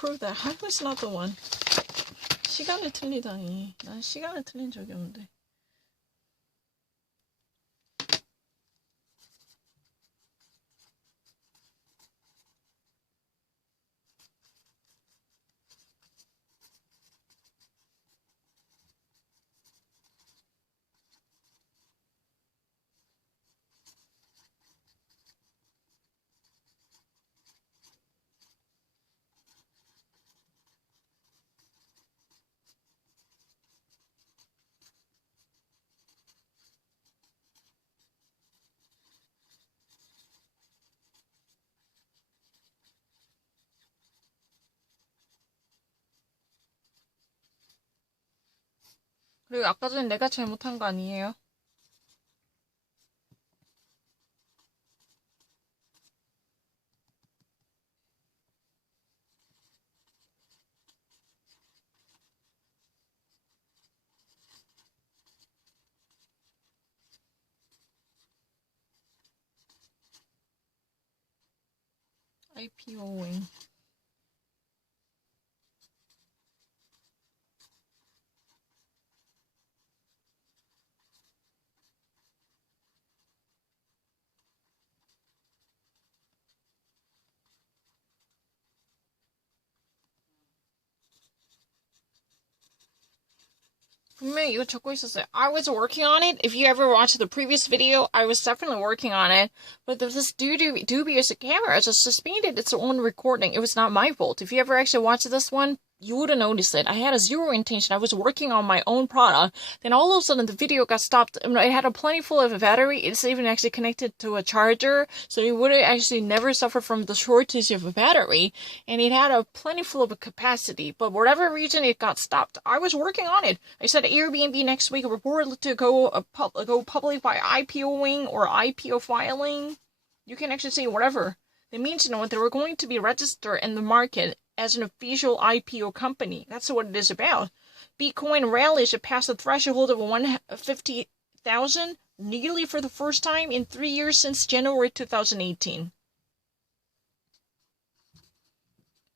prove that I was not the one. 시간을 틀리다니. 난 시간을 틀린 적이 없는데. 그리고 아까 전에 내가 잘못한 거 아니에요? IPOing. 분명히 이거 적고 있었어요. I was working on it. If you ever watched the previous video, I was definitely working on it. But this dubious camera just suspended its own recording. It was not my fault. If you ever actually watched this one, you would have noticed it. I had a zero intention. I was working on my own product. Then all of a sudden the video got stopped. It had a plenty full of a battery. It's even actually connected to a charger. So it would have actually never suffered from the shortage of a battery. And it had a plenty full of a capacity. But for whatever reason, it got stopped. I was working on it. I said Airbnb next week reported to go public by IPOing or IPO filing. You can actually say whatever. It means, they were going to be registered in the market as an official IPO company. That's what it is about. Bitcoin rallies past the threshold of 150,000 nearly for the first time in 3 years since January 2018.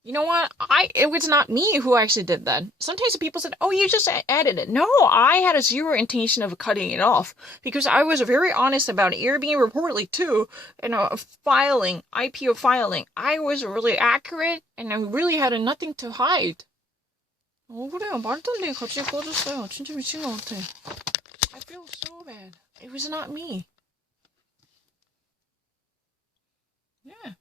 You know what? It was not me who actually did that. Sometimes people said, oh, you just added it. No, I had a zero intention of cutting it off because I was very honest about Airbnb reportedly too, filing, IPO filing. I was really accurate and I really had nothing to hide. 그래요. 말도 안 되게 갑자기 꺼졌어요. 진짜 미친 것 같아. I feel so bad. It was not me. Yeah.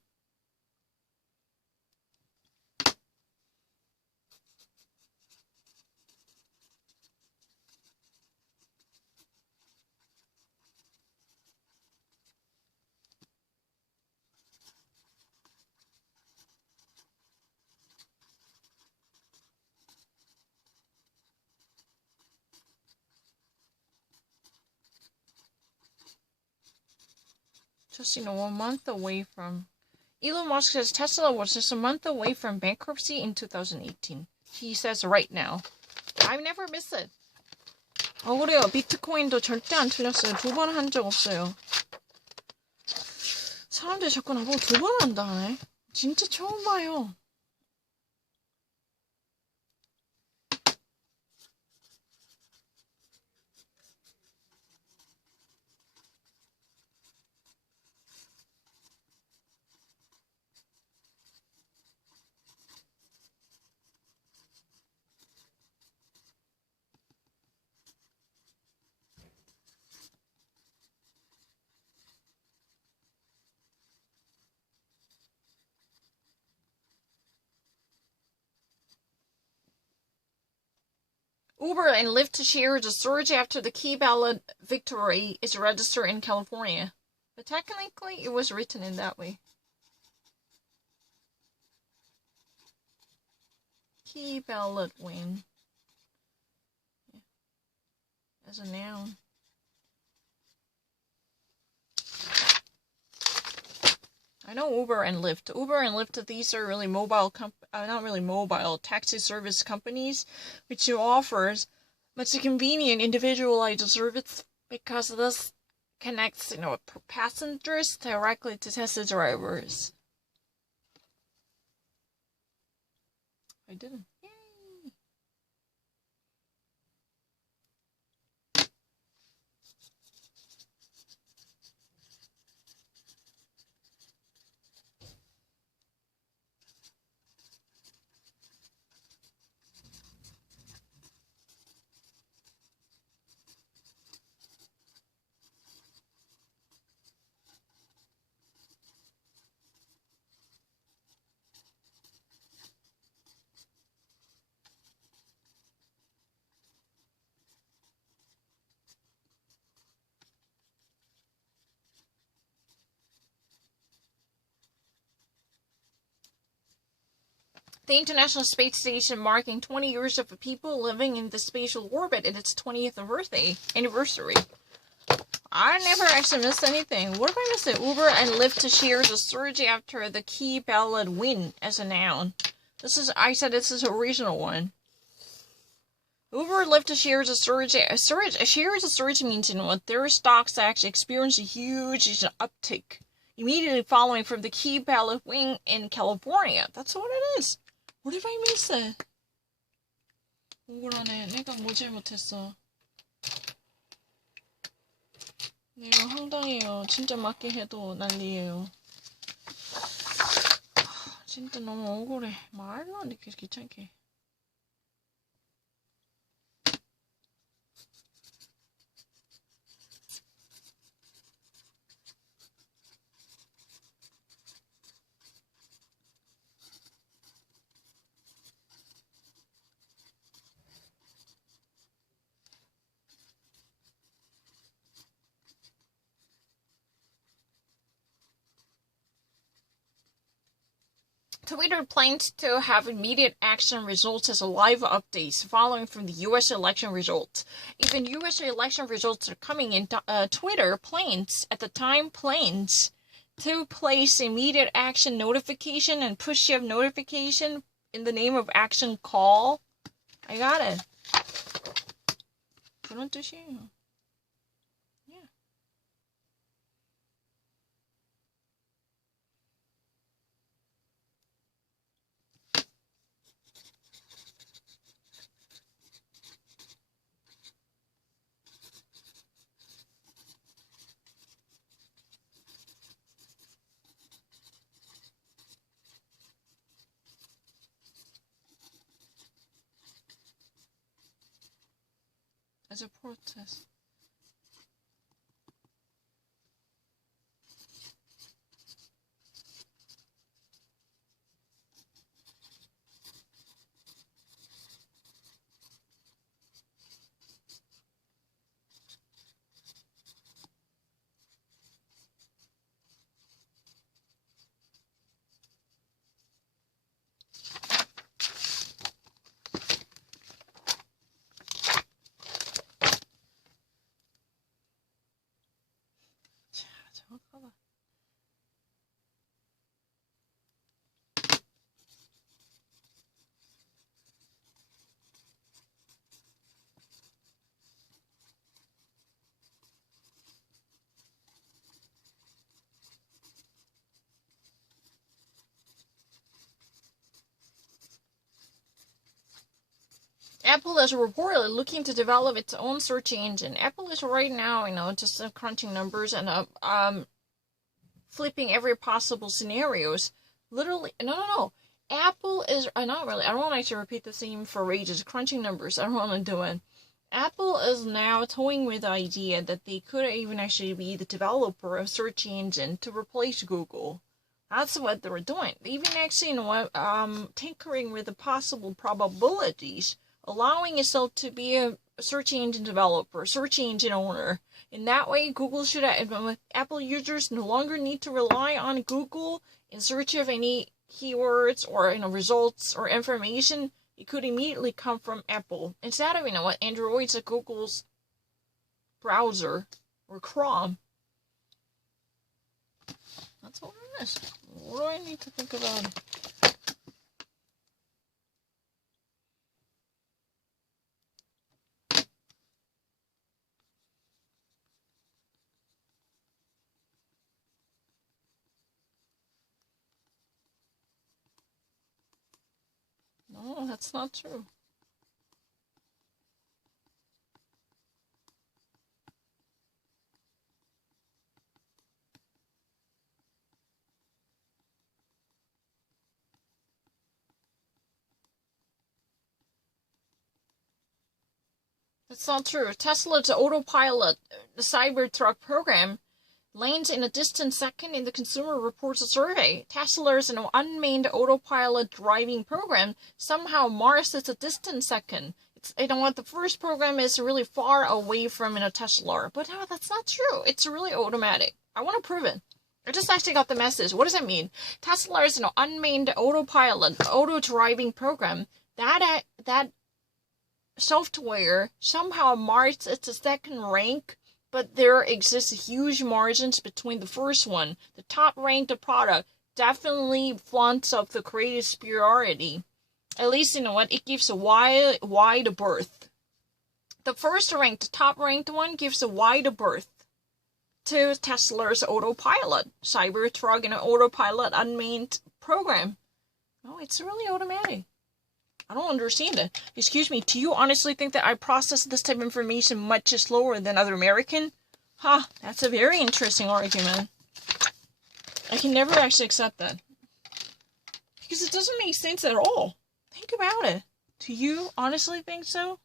Just, 1 month away from... Elon Musk says Tesla was just a month away from bankruptcy in 2018. He says right now. I never miss it. 그래요. 비트코인도 절대 안 틀렸어요. 2번 한 적 없어요. 사람들이 자꾸 나보고 2번 한다 하네. 진짜 처음 봐요. Uber and Lyft shares a surge after the key ballot victory is registered in California. But technically, it was written in that way. Key ballot win. As a noun. I know Uber and Lyft. Uber and Lyft, these are really not really mobile, taxi service companies, which offers much convenient individualized service because this connects, passengers directly to taxi drivers. I didn't. The International Space Station marking 20 years of people living in the spatial orbit at its 20th anniversary. I never actually missed anything. What if I missed it? Uber and Lyft shares a surge after the key ballot win as a noun. I said this is a regional one. Uber and Lyft shares a surge. Shares a surge means, you know what, their stocks actually experienced a huge uptick immediately following from the key ballot win in California. That's what it is. What if I miss it? 억울하네. 내가 뭘 잘못했어. 내가 황당해요. 진짜 맞게 해도 난리예요. 진짜 너무 억울해. 말도 안 되게 귀찮게. Twitter plans to have immediate action results as live updates following from the U.S. election results. Even U.S. election results are coming in, Twitter plans to place immediate action notification and push up notification in the name of action call. I got it. 그런 뜻이에요. As a protest. 정확하다. Apple is reportedly looking to develop its own search engine. Apple is right now, just crunching numbers and flipping every possible scenarios. Literally, no. Apple is not really. I don't want to actually repeat the theme for ages. Crunching numbers. I don't want to do it. Apple is now toying with the idea that they could even actually be the developer of search engine to replace Google. That's what they're doing. Even actually, tinkering with the possible probabilities, allowing itself to be a search engine developer, search engine owner. In that way, Apple users no longer need to rely on Google in search of any keywords or results or information. It could immediately come from Apple instead of Android's Google's browser or Chrome. That's all it is. What do I need to think about? No. that's not true. That's not true. Tesla's autopilot, the Cybertruck program, lands in a distant second in the Consumer Reports survey. Tesla's unmanned autopilot driving program somehow marks at a distant second. The first program is really far away from a Tesla, but no, that's not true. It's really automatic. I want to prove it. I just actually got the message. What does that mean? Tesla's unmanned autopilot, auto driving program, that software somehow marks its a second rank, but there exists huge margins between the first one. The top ranked product definitely flaunts up the creative superiority. At least, it gives a wide berth. The first ranked, top ranked one gives a wide berth to Tesla's autopilot, Cybertruck, and autopilot unmanned program. Oh, it's really automatic. I don't understand it. Excuse me, do you honestly think that I process this type of information much slower than other American? That's a very interesting argument. I can never actually accept that. Because it doesn't make sense at all. Think about it. Do you honestly think so?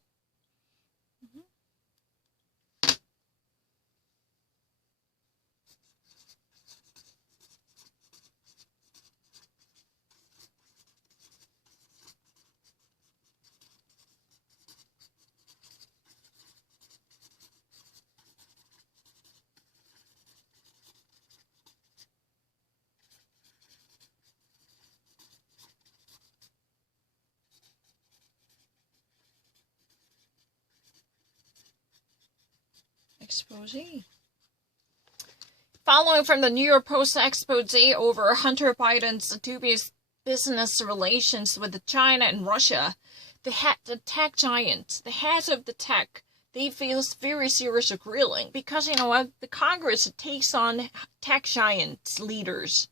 Expose. Following from the New York Post expose over Hunter Biden's dubious business relations with China and Russia, the tech giants, the heads of the tech, they face very serious grilling because, the Congress takes on tech giants leaders.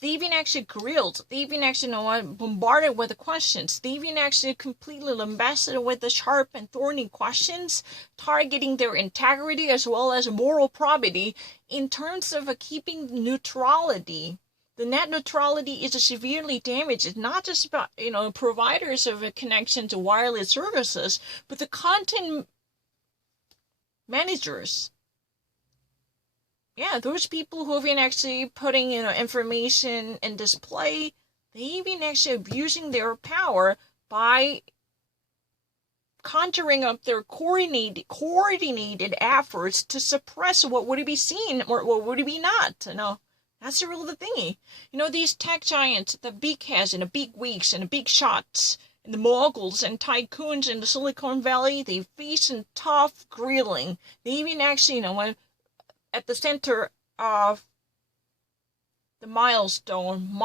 They've been actually grilled. They've been actually, bombarded with the questions. They've been actually completely lambasted with the sharp and thorny questions, targeting their integrity as well as moral probity in terms of keeping neutrality. The net neutrality is severely damaged. It's not just about, providers of a connection to wireless services, but the content managers. Yeah, those people who have been actually putting, information in display, they've been actually abusing their power by conjuring up their coordinated efforts to suppress what would be seen or what would be not. That's the real thingy. These tech giants, the big heads and the big wigs and the big shots, and the moguls and tycoons in the Silicon Valley, they face a tough grilling. They even actually, at the center of the maelstrom.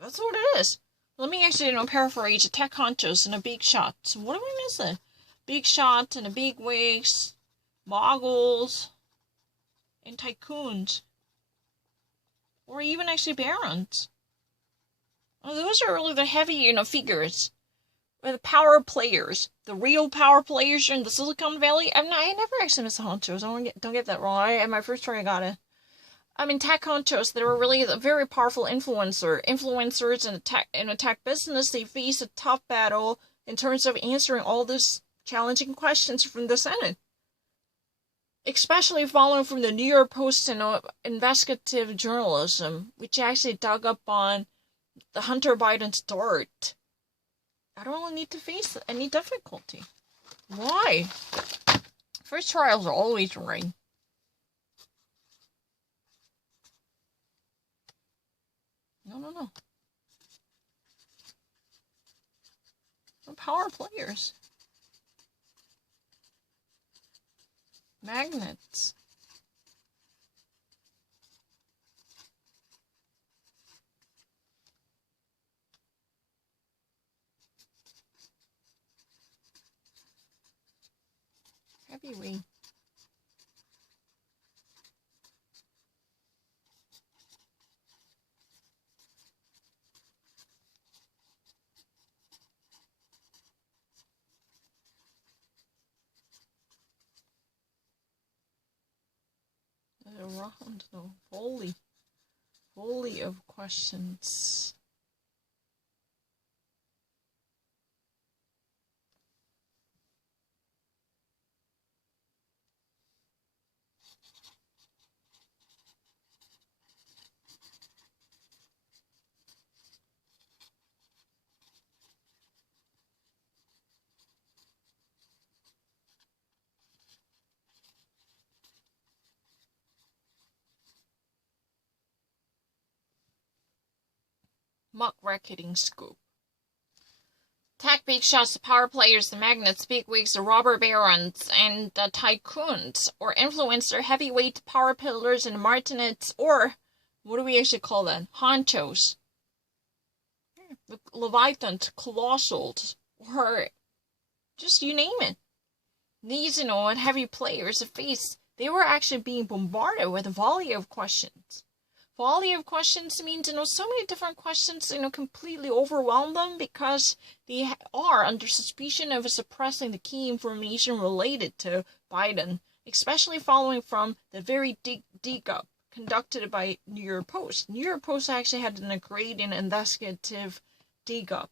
That's what it is. Let me actually, paraphrase the tech honchos and the big shots. What am I missing? Big shots and the big wigs, moguls, and tycoons. Or even actually barons. Well, those are really the heavy, figures. The power players, the real power players in the Silicon Valley. I never actually miss the honchos. Don't get that wrong. At my first try, I got it. Tech honchos, they were really a very powerful influencers in the tech business. They face a tough battle in terms of answering all these challenging questions from the Senate. Especially following from the New York Post investigative journalism, which actually dug up on the Hunter Biden's dirt. I don't really need to face any difficulty. Why? First trials are always right. No. We're power players. Magnets. Heavyweight. around, though. Volley of questions. Muckraketing scoop. Tech big shots to power players, the magnates, bigwigs, the robber barons, and the tycoons, or influencer heavyweight power pillars and martinets, or what do we actually call that? Honchos. The Leviathan, colossals, or just you name it. These, heavy players of face, they were actually being bombarded with a volley of questions. Volley of questions means, so many different questions, completely overwhelm them because they are under suspicion of suppressing the key information related to Biden, especially following from the very dig-up conducted by New York Post. New York Post actually had an great and investigative dig-up,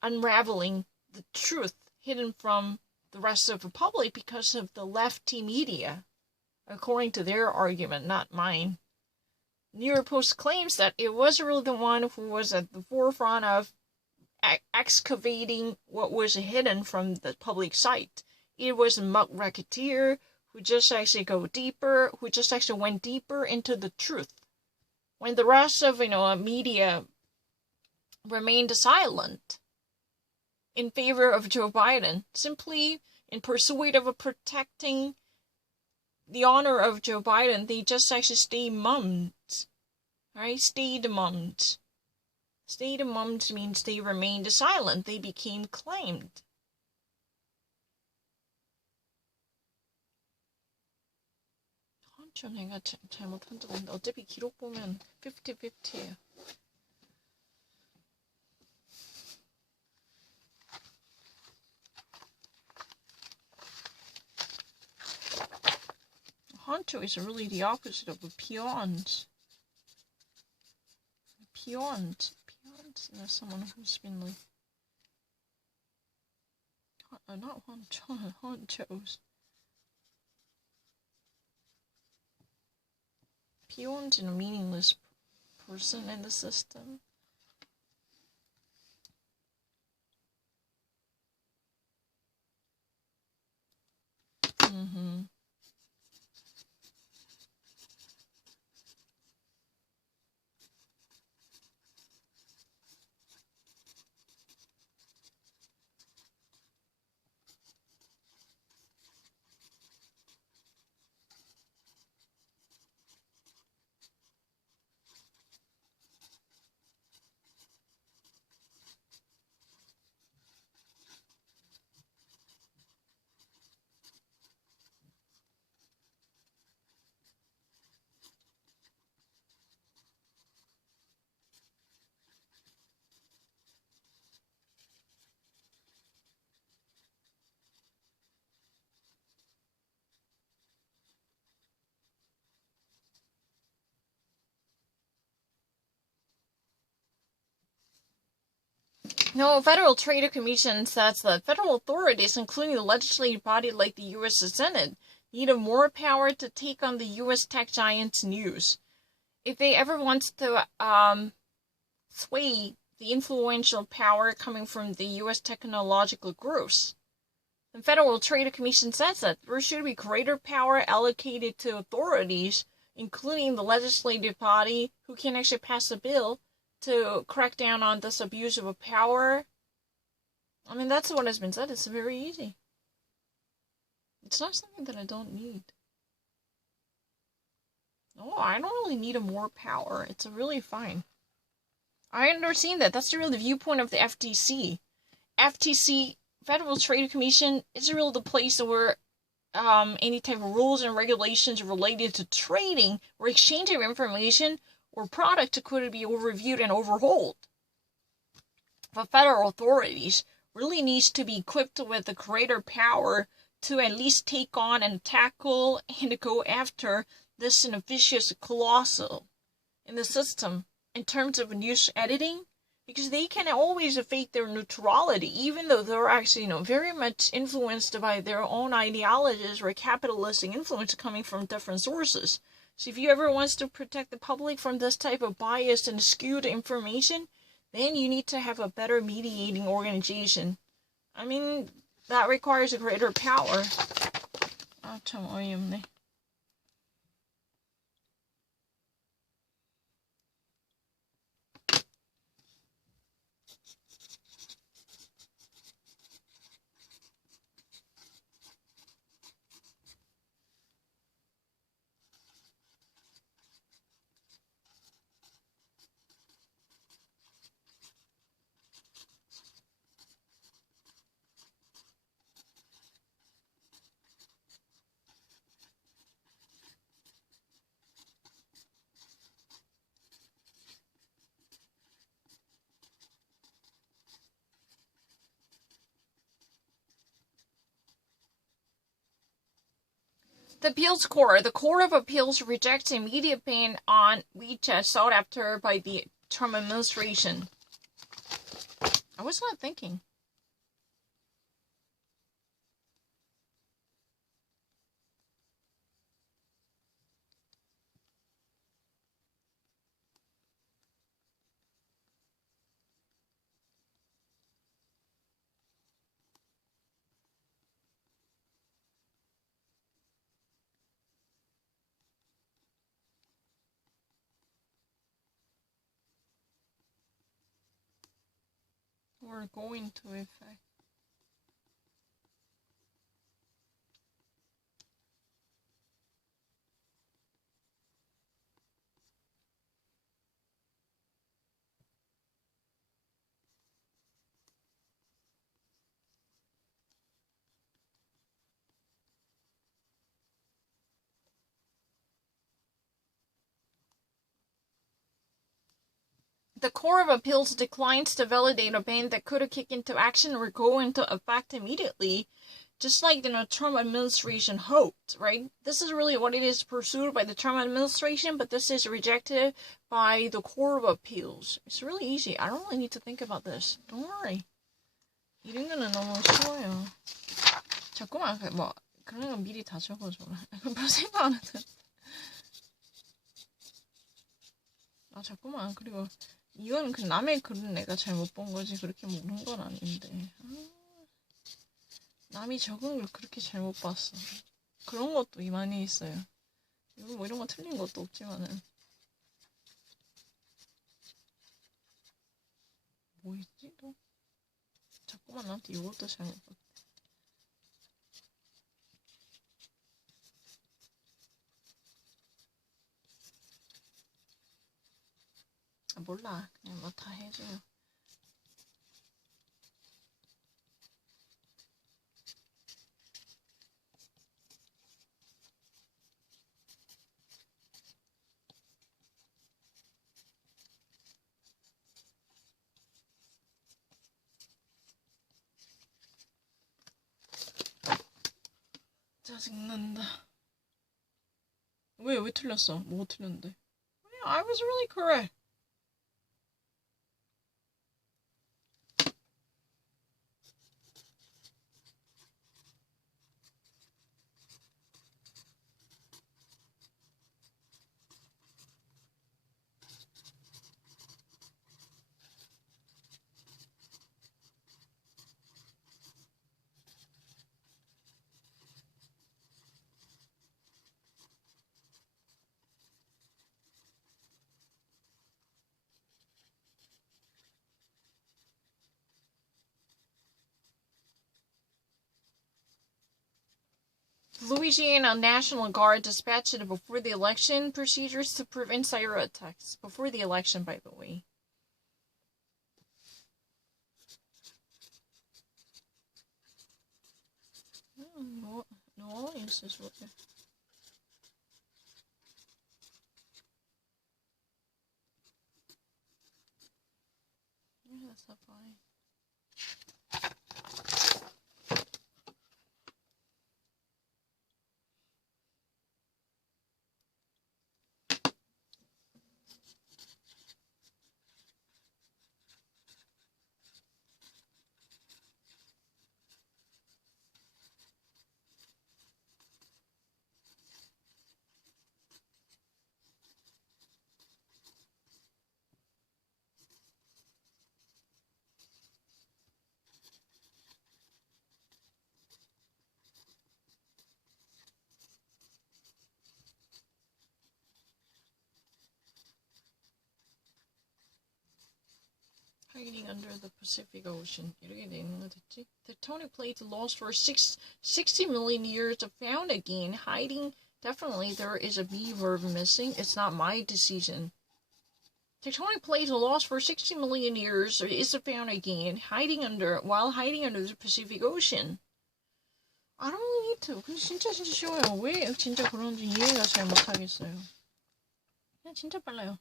unraveling the truth hidden from the rest of the public because of the lefty media, according to their argument, not mine. New York Post claims that it was really the one who was at the forefront of excavating what was hidden from the public sight. It was a muck racketeer who just actually went deeper into the truth. When the rest of, media remained silent in favor of Joe Biden, simply in pursuit of protecting the honor of Joe Biden, they just actually stayed mummed. Right? Stayed mummed. Stayed mummed means they remained silent. They became claimed. 내가 잘못한 적 없는데 어차피 기록 보면 50-50예요. Honcho is really the opposite of a peons. Peons, someone who's been like, not honchos. Peons is a meaningless person in the system. No, Federal Trade Commission says that federal authorities, including the legislative body like the U.S. Senate, need more power to take on the U.S. tech giants' news. If they ever want to sway the influential power coming from the U.S. technological groups, the Federal Trade Commission says that there should be greater power allocated to authorities, including the legislative body, who can actually pass a bill to crack down on this abuse of power. I mean, that's what has been said. It's very easy. It's not something that I don't need. No, I don't really need more power. It's really fine. I understand that. That's really the viewpoint of the FTC. FTC, Federal Trade Commission, is really the place where any type of rules and regulations related to trading or exchange of information or product could be reviewed and overhauled. But federal authorities really needs to be equipped with a greater power to at least take on and tackle and go after this an vicious colossal in the system in terms of news editing, because they can always fake their neutrality, even though they're actually, very much influenced by their own ideologies or capitalistic influence coming from different sources. So if you ever want to protect the public from this type of biased and skewed information, then you need to have a better mediating organization. I mean, that requires a greater power. 참 어이없네. The appeals court. The Court of Appeals rejects immediate ban on WeChat sought after by the Trump administration. I was not thinking. We're going to effect. The Court of Appeals declines to validate a ban that could kick into action or go into effect immediately, just like the Trump administration hoped, right? This is really what it is pursued by the Trump administration, but this is rejected by the Court of Appeals. It's really easy. I don't really need to think about this. Don't worry. 이런 거는 너무 쉬워요. 자꾸만 뭐 그런 거 미리 다 적어줘라. 별 생각 안 해도. 아 자꾸만. 그리고 이건 그 남의 글은 내가 잘못 본 거지 그렇게 모르는 건 아닌데. 남이 적은 걸 그렇게 잘못 봤어. 그런 것도 많이 있어요. 이거 뭐 이런 거 틀린 것도 없지만은. 뭐 있지 또? 자꾸만 나한테 이것도 잘못 봤어. 몰라. 그냥 뭐 다 해줘요. 짜증난다. 왜 틀렸어? 뭐 틀렸는데? I was really correct. Louisiana National Guard dispatched before the election procedures to prevent cyber attacks. Before the election, by the way. New Orleans is what they're... Yeah, that's not funny. hiding under the Pacific Ocean. 이렇게 돼 있는 거겠지? Tectonic plates lost for 60 million years are found again. Hiding, definitely there is a B verb missing. It's not my decision. Tectonic plates lost for 60 million years is found again. While hiding under the Pacific Ocean. I don't really need to. 근데 진짜 쉬워요. 왜 진짜 그런지 이해가 잘 못하겠어요. 그냥 진짜 빨라요.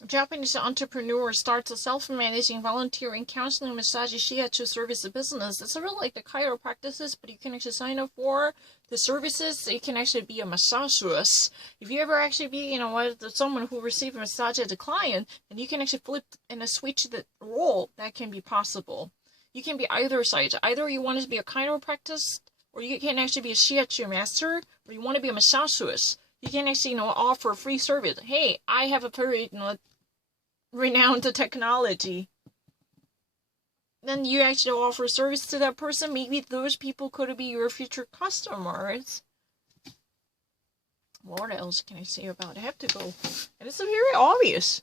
A Japanese entrepreneur starts a self-managing, volunteering, counseling, massage, shiatsu service business. It's really like the chiropractices, but you can actually sign up for the services. So you can actually be a massageuse. If you ever actually be, someone who receives a massage as a client, then you can actually flip and switch the role. That can be possible. You can be either side. Either you want to be a chiropractist, or you can actually be a shiatsu master, or you want to be a massageuse. You can actually, offer free service. Hey, I have a very, renowned technology. Then you actually offer service to that person. Maybe those people could be your future customers. What else can I say about it? I have to go. And it's very obvious.